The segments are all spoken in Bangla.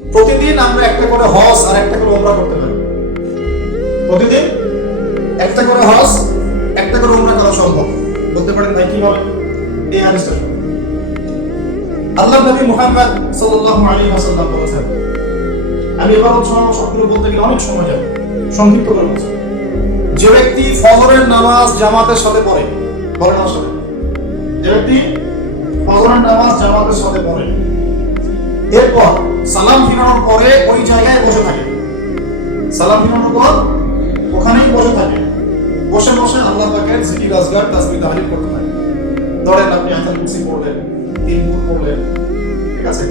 প্রতিদিন আমরা একটা করে হজ আর একটা করে উমরা করতে পারি। প্রতিদিন একটা করে হজ একটা করে উমরা করা সম্ভব। বলতে পারেন ভাই কিভাবে? এই হাদিসটা আল্লাহর নবী মুহাম্মদ সাল্লাল্লাহু আলাইহি ওয়াসাল্লাম বলেছেন, আমি এবার সবগুলো বলতে গেলে অনেক সময় যাবে, সংক্ষিপ্ত করে বলছি। যে ব্যক্তি ফজরের নামাজ জামাতের সাথে পড়ে, বলেন আমার সাথে, যে ব্যক্তি ফজরের নামাজ জামাতের সাথে পড়ে, এরপর সালাম ফিরানোর পরে ওই জায়গায় বসে থাকে, সালাম ফিরানোর পর ওখানেই বসে থাকে, বসে বসে আল্লাহ পাকের জিকির আজকার তাসবিহ তাহলিল করতে থাকে। ধরেন আপনি আয়াতুল কুরসি পড়লেন, তিনবার পড়লেন, ঠিক আছে,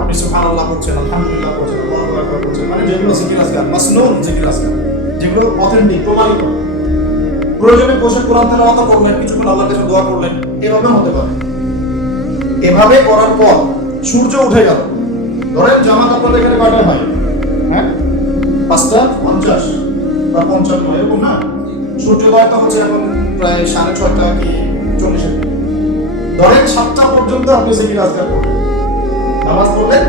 আপনি সুবহানাল্লাহ পড়ছেন, আলহামদুলিল্লাহ পড়ছেন, আল্লাহু আকবার পড়ছেন, মানে যেগুলো জিকির আজকার মাসনুন জিকির আজকার, যেগুলো অথেন্টিক প্রমাণিত। প্রয়োজনে বসে কোরআন তেলাওয়াত করলেন, কিছুক্ষণ আল্লাহর কাছে দোয়া করলেন, এভাবে হতে পারে। এভাবে করার পর সূর্য উঠে গেল, ধরেন জামাত আপনাদের এখানে কয়টায় হয়? হ্যাঁ, 5:50 বা 55 এরকম না? সূর্যোদয়টা হচ্ছে এখন প্রায় 6:30 কি 40। ধরেন 7টা পর্যন্ত আপনি জিকির আজকার করবেন, নামাজ পড়লেন,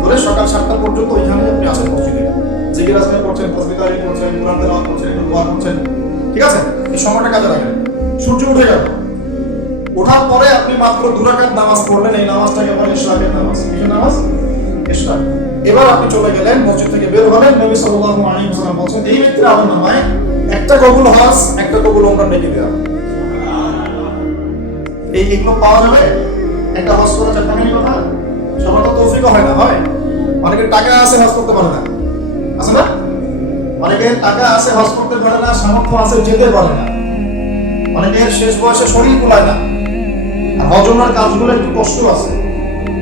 ধরে সকাল 7টা পর্যন্ত ওইখানে আপনি আছেন মসজিদে, জিকির আজকার করছেন, তাসবিহ তাহলিল করছেন, কোরআন তেলাওয়াত করছেন, একটু দোয়া করছেন, ঠিক আছে? এই সময়টা কাজে লাগান। সূর্য উঠে গেল, ওঠার পরে আপনি মাত্র 2 রাকাত নামাজ পড়লেন, এই নামাজটাকে বলে ইশরাকের নামাজ। কিসের নামাজ? ইশরাক। এবার আপনি চলে গেলেন, মসজিদ থেকে বের হলেন, নবী সাল্লাল্লাহু আলাইহি ওয়াসাল্লাম বলেন এই ব্যক্তির আমলনামায় একটা কবুল হজ একটা কবুল উমরা লিখে দেওয়া। এগুলো পাওয়া যাবে? একটা হজ করা চারটাখানি কথা, সবার তো তৌফিক হয় না, হয়? অনেকের টাকা আছে হজ করতে পারে না, আছে না? অনেকের টাকা আছে হজ করতে পারে না, সামর্থ্য আছে যেতে পারে না, অনেকের শেষ বয়সে শরীর কুলায় না, আর হজ উমরার কাজগুলো একটু কষ্ট আছে।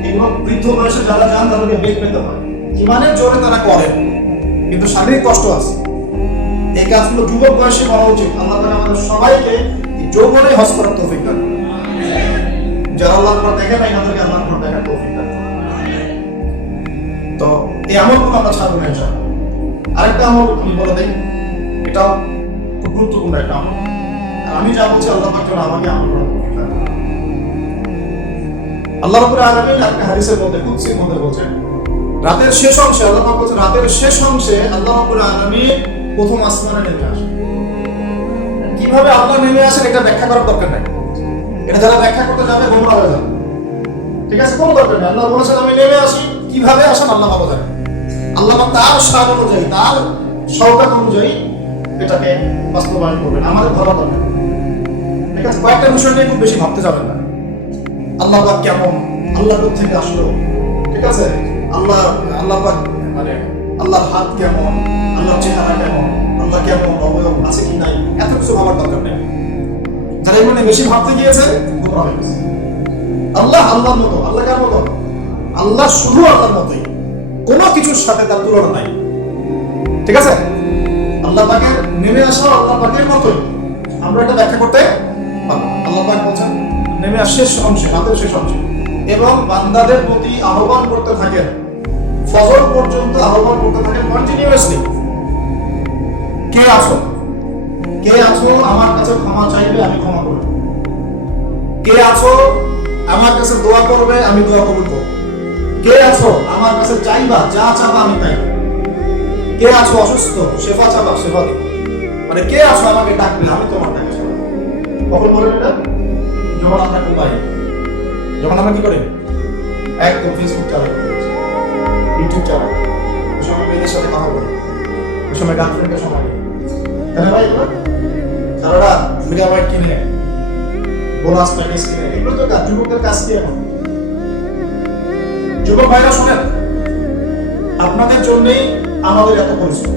এগুলো বৃদ্ধ বয়সে যারা যান তাদেরকে বেগ পেতে হয়, ইমানের জোরে তারা করেন, কিন্তু শারীরিক কষ্ট আছে। এই কাজগুলো যুবক বয়সে করা উচিত। আল্লাহ তাআলা আমাদের সবাইকে যৌবনে হজ করার তৌফিক দান করুন। যারা আল্লাহর পর দেখে না, তাদেরকে আল্লাহর পর দেখার তৌফিক দান করুন। তো এই আমলগুলো আমরা ছাড়বো না ইনশাআল্লাহ। আরেকটা আমল আমি বলে দিই, এটাও খুব গুরুত্বপূর্ণ একটা আমল, আর আমি যা বলছি আল্লাহ পাক যেন আমাকে আমল করার তৌফিক দান করুন। আল্লাহ রাব্বুল আলামিন একটা হাদিসের মধ্যে, কুদসির মধ্যে বলেন, রাতের শেষ অংশে আল্লাহ পাক বলেন, রাতের শেষ অংশে আল্লাহ রাব্বুল আলামিন প্রথম আসমানে নেমে আসেন। কিভাবে আল্লাহ নেমে আসেন এটা ব্যাখ্যা করার দরকার নাই, এটা যারা ব্যাখ্যা করতে যাবে গোমরা হয়ে যাবে, ঠিক আছে? কোনো দরকার নেই। আল্লাহ বলেছেন আমি নেমে আসি, কিভাবে আসেন আল্লাহ ভালো জানেন। আল্লাহ পাক তার শান অনুযায়ী, তার সওগাত অনুযায়ী এটাকে বাস্তবায়ন করবেন, আমাদের ভালো দরকার, ঠিক আছে? কয়েকটা বিষয় নিয়ে খুব বেশি ভাবতে যাবেন না। আল্লাহ পাক কেমন, আল্লাহ কোথা থেকে আসলো, ঠিক আছে? আল্লাহ পাক মানে আল্লাহর হাত কেমন, আল্লাহর চেহারা কেমন, আল্লাহ কেমন, অবয়ব আছে কি নাই, এত কিছু ভাবার দরকার নেই। যারা এমনি বেশি ভাবতে গিয়েছে গোমরা হয়ে গেছে। আল্লাহ আল্লাহর মতো, আল্লাহ কার মতো? আল্লাহ শুধু আল্লাহর মতোই, কোনো কিছুর সাথে তার তুলনা নাই, ঠিক আছে? আল্লাহ পাকের নেমে আসা আল্লাহ পাকের মতোই, আমরা এটা ব্যাখ্যা করতে পারবো। আল্লাহ পাক বলছেন নেমে আসে শেষ অংশে, রাতের শেষ অংশে, এবং বান্দাদের প্রতি আহ্বান করতে থাকেন, ফজর পর্যন্ত আহ্বান করতে থাকেন কন্টিনিউয়াসলি। কে আছো, কে আছো আমার কাছে ক্ষমা চাইবে, আমি ক্ষমা করব। কে আছো আমার কাছে দোয়া করবে, আমি দোয়া কবুল করব। কে আছো আমার কাছে চাইবা, যা চাবা আমি পাই। কে আছো অসুস্থ, সেবা চাবা, সেবা দিব। মানে কে আছো আমাকে ডাকবে, আমি তোমার ডাকে সাড়া দেব। কখন বলেন এটা? যখন আমরা পাই, যখন আমরা কি করি, একদম ফেসবুক চালাই, ইউটিউব চালাই, ওই সময় মেয়েদের সাথে কথা বলি, ওই সময় গার্লফ্রেন্ডের সময়, তাহলে ভাই তারা মিডিয়ামাইট কিনে, বোনাস প্যাকেজ কিনে, এগুলো তো যুবকদের কাজ কি? এখন যুবক ভাইরা শোনেন, আপনাদের জন্যই আমাদের এত পরিশ্রম।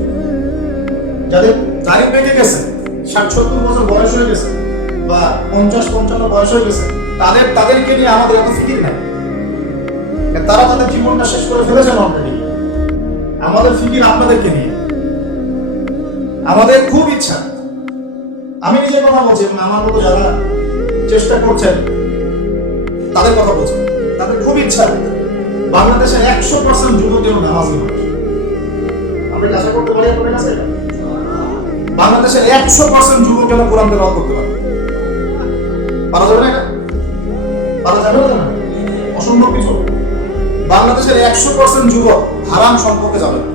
যাদের তারিখ পেকে গেছে, 60-70 বছর বয়স হয়ে গেছে, বা 50-55 বয়স হয়ে গেছে, তাদেরকে নিয়ে আমাদের এত ফিকির নাই। তারা তাদের জীবনটা শেষ করে ফেলেছেন অলরেডি। আমাদের ফিকির আপনাদেরকে নিয়ে। আমাদের খুব ইচ্ছা, আমি নিজের কথা বলছি এবং আমার মতো যারা চেষ্টা করছেন তাদের কথা বলছি, তাদের খুব ইচ্ছা বাংলাদেশের 100% যুবক যেন নামাজি মানুষ। আমরা আশা করতে পারি আপনাদের কাছে বাংলাদেশের 100% যুবক যেন কোরআন তেলাওয়াত করতে পারে। পারা যাবে না? এটা পারা যাবে না, অসম্ভব কিছু। বাংলাদেশের 100% যুবক হারাম সম্পর্কে যাবে না।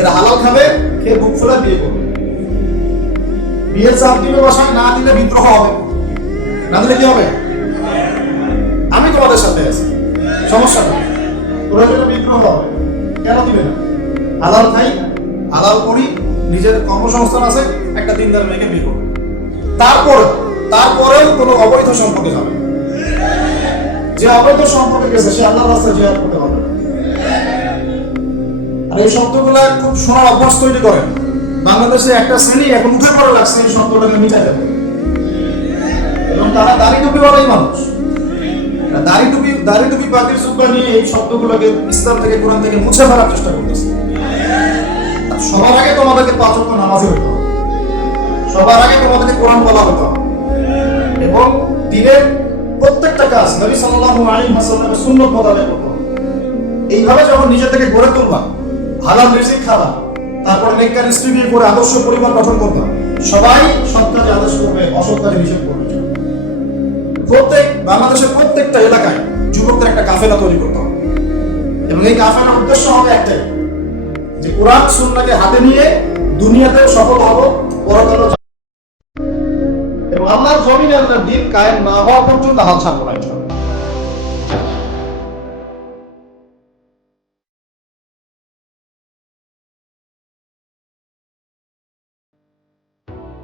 এরা হালাল খাবে, খেয়ে বুক ফুলে বিয়ে করবে। বিয়ের চাপ দিবে বাসায়, না দিলে বিদ্রোহ হবে। না দিলে কি হবে? আমি তোমাদের সাথে আছি, সমস্যা নেই। ওরা যেটা বিদ্রোহ হবে, কেন দিবে না? হালাল খাই, হালাল করি, নিজের কর্মসংস্থান আছে, একটা দিনদার মেয়েকে বিয়ে করবে। তারপরেও কোনো অবৈধ সম্পর্কে যাবে না। যে অবৈধ সম্পর্কে গেছে সে আল্লাহর রাস্তায় জিহাদ করতে পারবে না। আর এই শব্দগুলো খুব শোনার অভ্যাস তৈরি করে বাংলাদেশে একটা শ্রেণী এখন উঠে পড়ে লাগছে এই শব্দটাকে মিটাই দেবে। এবং তারা দাড়ি টুপিওয়ালাই মানুষ। দাড়ি টুপি পাখির সুব্বা নিয়ে এই শব্দগুলোকে ইসলাম থেকে, কোরআন থেকে মুছে ফেলার চেষ্টা করতেছে। সবার আগে তোমাদেরকে 5 ওয়াক্ত নামাজি হতে হবে, সবার আগে তোমাদেরকে কোরআন বলা হতে হবে, এবং দিনের প্রত্যেকটা কাজ নবী সাল্লাল্লাহু আলাইহি ওয়াসাল্লামের সুন্নাত মোতাবেক করতে হবে। এইভাবে যখন নিজে থেকে গড়ে তুলবা, হালাল রিজিক খাবা, তারপর নেককার স্ত্রী বিয়ে করে আদর্শ পরিবার গঠন করবা, সবাই সৎ কাজে আদেশ করবে, অসৎ কাজে নিষেধ করবে। বাংলাদেশের প্রত্যেকটা এলাকায় যুবকদের একটা কাফেলা তৈরি করতে হবে, এবং এই কাফেলার উদ্দেশ্য হবে একটাই, যে কোরআন সুন্নাহকে হাতে নিয়ে দুনিয়াতেও সফল হব, পরকালেও এবং আল্লাহর জমিনে আল্লাহর দ্বীন কায়েম না হওয়া পর্যন্ত হাল ছাড়বো না।